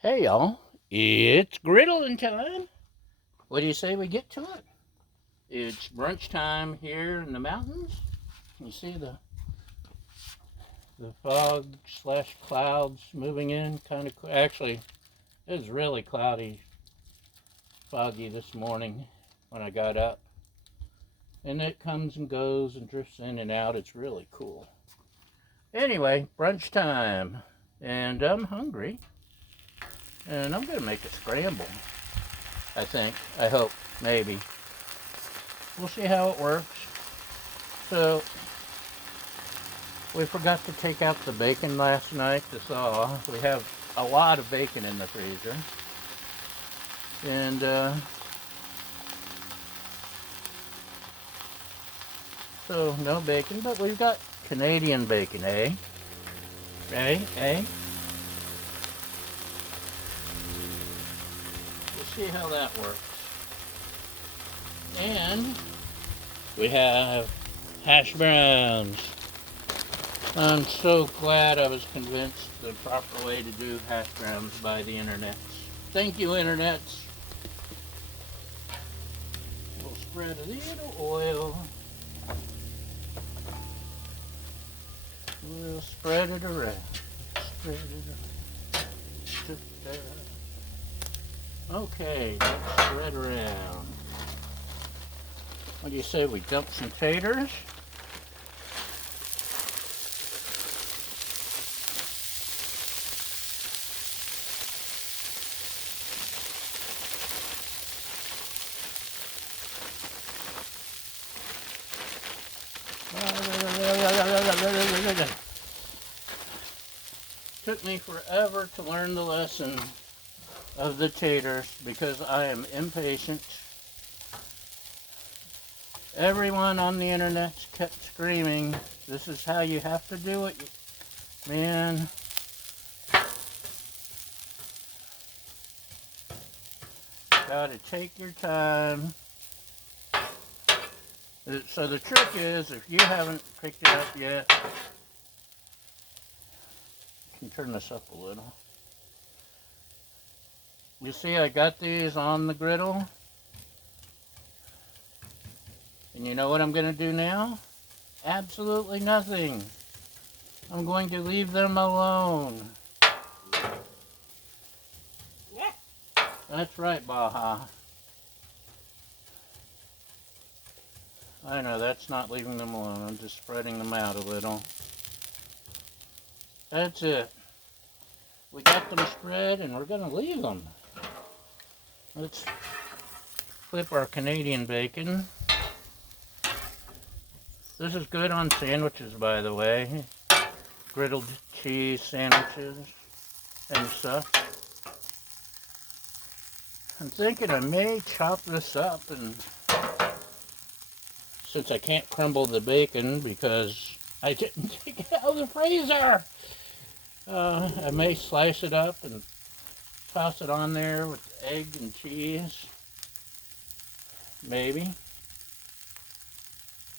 Hey y'all, it's griddling time. What do you say we get to it? It's brunch time here in the mountains. You see the fog slash clouds moving in, kind of. Actually, it was really cloudy, foggy this morning when I got up, and it comes and goes and drifts in and out. It's really cool. Anyway, brunch time, and I'm hungry, and I'm gonna make a scramble. I think. I hope. Maybe. We'll see how it works. So, we forgot to take out the bacon last night to thaw. We have a lot of bacon in the freezer. And so, no bacon, but we've got Canadian bacon, eh? Eh? Eh? We'll see how that works. And we have hash browns. I'm so glad I was convinced the proper way to do hash browns by the internet. Thank you, internet. We'll spread a little oil. We'll spread it around. Spread it around. Okay, let's spread around. What do you say we dump some taters? Took me forever to learn the lesson of the taters because I am impatient. Everyone on the internet kept screaming, this is how you have to do it. Man, gotta take your time. So the trick is, if you haven't picked it up yet, I can turn this up a little. You see I got these on the griddle. And you know what I'm going to do now? Absolutely nothing. I'm going to leave them alone. That's right, Baja. I know, that's not leaving them alone. I'm just spreading them out a little. That's it. We got them spread and we're going to leave them. Let's flip our Canadian bacon. This is good on sandwiches, by the way. Griddled cheese sandwiches and stuff. I'm thinking I may chop this up, and since I can't crumble the bacon because I didn't take it out of the freezer, I may slice it up and toss it on there with egg and cheese. Maybe.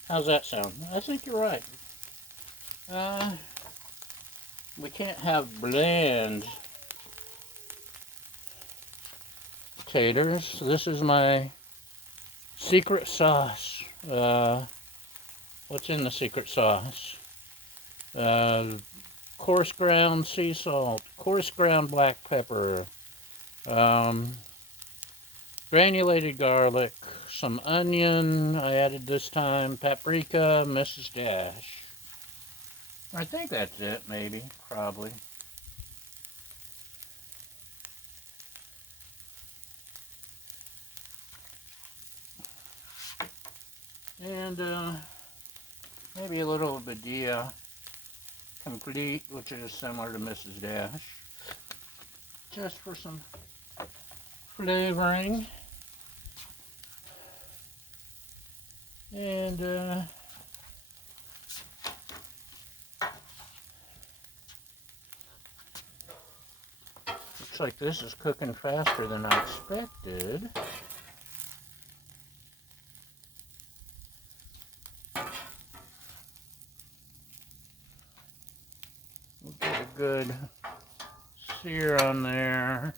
How's that sound? I think you're right. We can't have bland taters. So this is my secret sauce. What's in the secret sauce? Coarse ground sea salt, coarse ground black pepper, granulated garlic, some onion I added this time, paprika, Mrs. Dash. I think that's it, maybe, probably. And maybe a little Badia Complete, which is similar to Mrs. Dash, just for some flavoring. And looks like this is cooking faster than I expected. We'll get a good sear on there.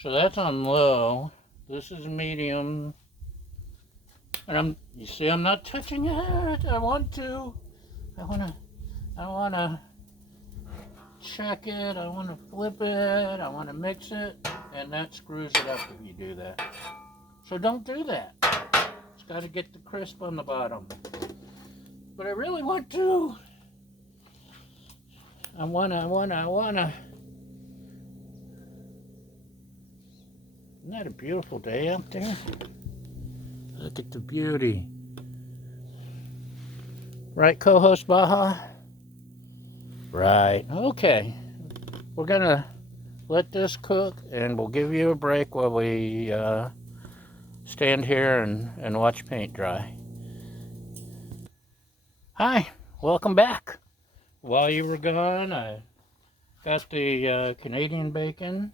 So that's on low. This is medium. And you see I'm not touching it. I want to check it. I want to flip it. I want to mix it. And that screws it up if you do that. So don't do that. It's got to get the crisp on the bottom. But I really want to. I wanna. Isn't that a beautiful day out there? Look at the beauty. Right, co-host Baja? Right, okay. We're gonna let this cook and we'll give you a break while we stand here and watch paint dry. Hi, welcome back. While you were gone, I got the Canadian bacon,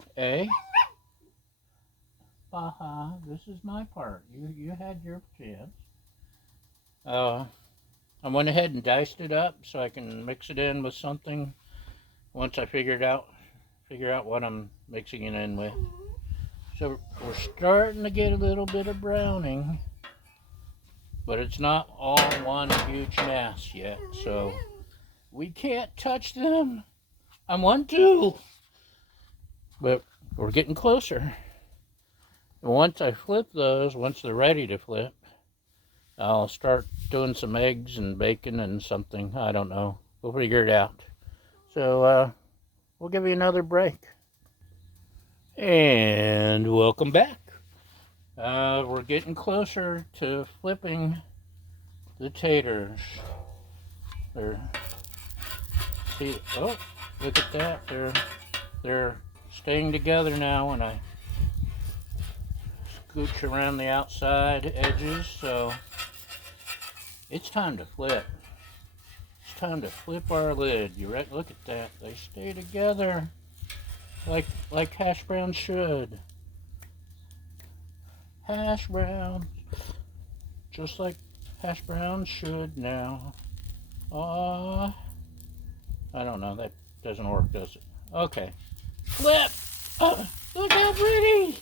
Baja, this is my part. You had your chance. I went ahead and diced it up so I can mix it in with something once I figure out what I'm mixing it in with. So we're starting to get a little bit of browning, but it's not all one huge mass yet. So we can't touch them. I want to, but we're getting closer. And once I flip those, once they're ready to flip, I'll start doing some eggs and bacon and something. I don't know. We'll figure it out. So we'll give you another break. And welcome back. We're getting closer to flipping the taters. See, oh, look at that. They're staying together now when I scooch around the outside edges. So it's time to flip. It's time to flip our lid. You ready? Look at that. They stay together like hash browns should. Hash browns, just like hash browns should now. I don't know. That doesn't work, does it? Okay. Flip. Look how pretty.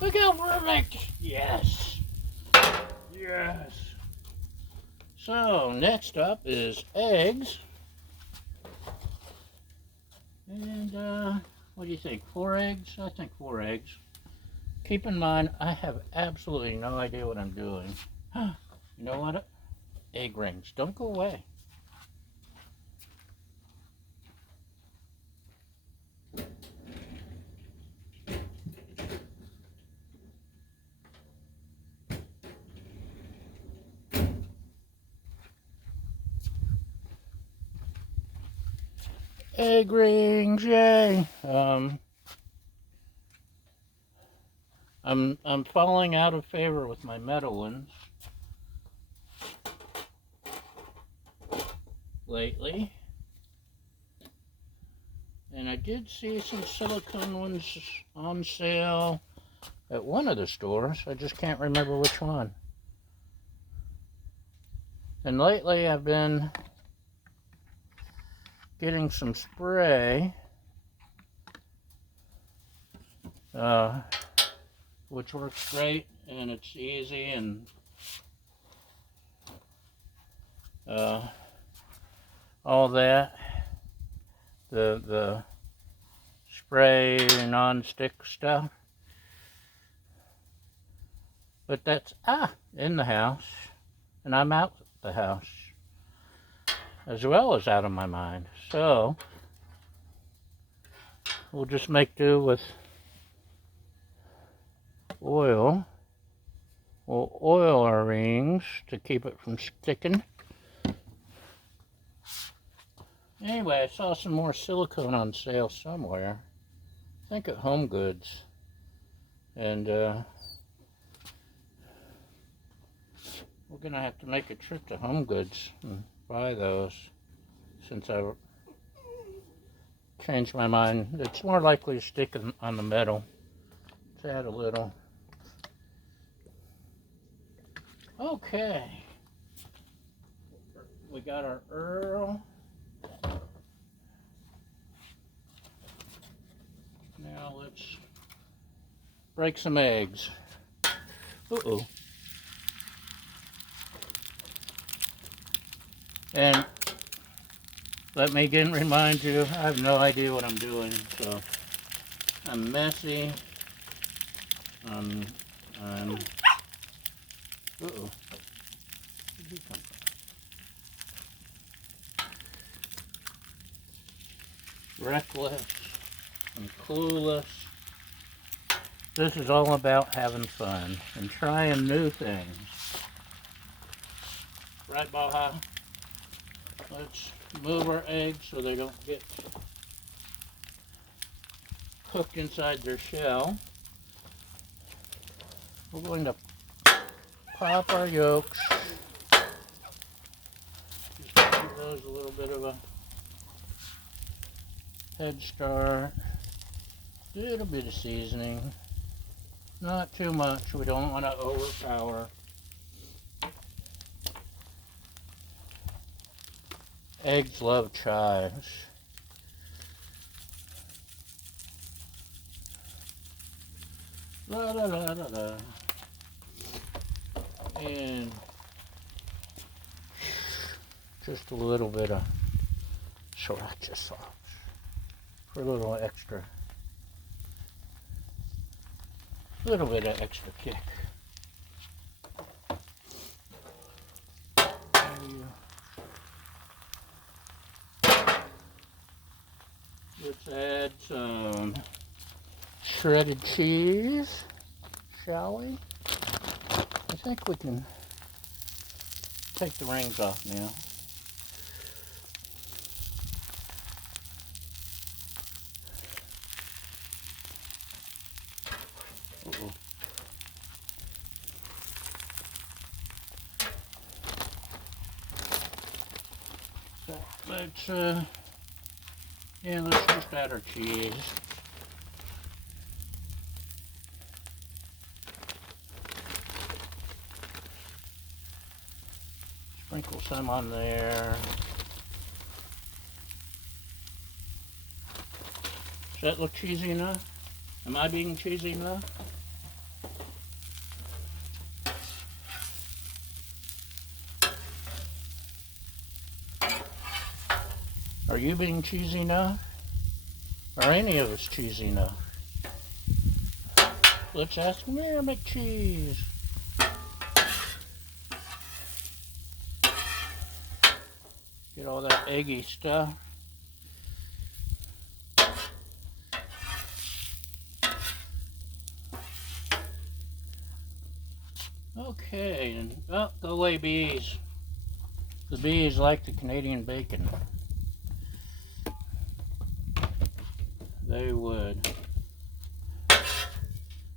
Look how perfect. Yes. Yes. So next up is eggs. And what do you think? 4 eggs? I think 4 eggs. Keep in mind, I have absolutely no idea what I'm doing. You know what? Egg rings. Don't go away. Egg rings, yay! I'm falling out of favor with my metal ones lately, and I did see some silicone ones on sale at one of the stores. I just can't remember which one. And lately I've been getting some spray, which works great, and it's easy, and all that. The spray non-stick stuff. But that's in the house, and I'm out the house, as well as out of my mind. So we'll just make do with oil. We'll oil our rings to keep it from sticking. Anyway, I saw some more silicone on sale somewhere. I think at Home Goods. And we're gonna have to make a trip to Home Goods and buy those, since I changed my mind. It's more likely to stick on the metal. Let's add a little. Okay. We got our Earl. Now let's break some eggs. Uh-oh. And let me again remind you, I have no idea what I'm doing, so I'm messy. Uh-oh. Where did he come from? Reckless and clueless. This is all about having fun and trying new things. Right, Baja? Let's move our eggs so they don't get cooked inside their shell. We're going to pop our yolks. Just give those a little bit of a head start. A little bit of seasoning. Not too much. We don't want to overpower. Eggs love chives. La la la la la. And just a little bit of sriracha sauce for a little extra. A little bit of extra kick. Let's add some shredded cheese, shall we? I think we can take the rings off now. Uh-oh. So let's just add our cheese. Sprinkle some on there. Does that look cheesy enough? Am I being cheesy enough? Are you being cheesy enough? Are any of us cheesy enough? Let's ask Mayor McCheese. Get all that eggy stuff. Okay, and oh, go away, bees. The bees like the Canadian bacon. They would.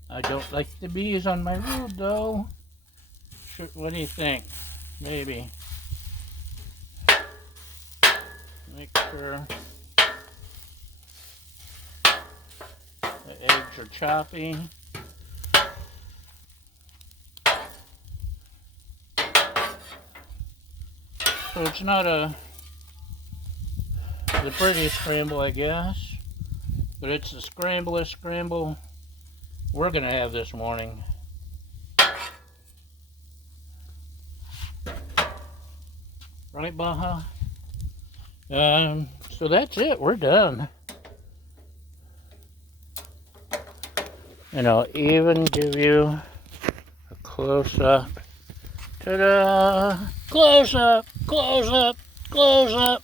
I don't like the bees on my road, though. What do you think? Maybe. Make sure the eggs are choppy. So it's not the prettiest scramble, I guess, but it's the scramblest scramble we're gonna have this morning. Right, Baja? So that's it. We're done. And I'll even give you a close-up. Ta-da! Close-up! Close-up! Close-up!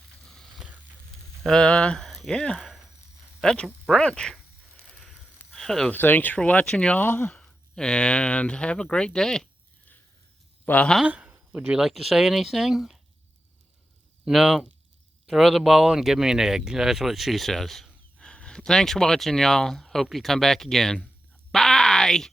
Yeah. That's brunch. So thanks for watching, y'all. And have a great day. Baja, would you like to say anything? No. Throw the ball and give me an egg. That's what she says. Thanks for watching, y'all. Hope you come back again. Bye!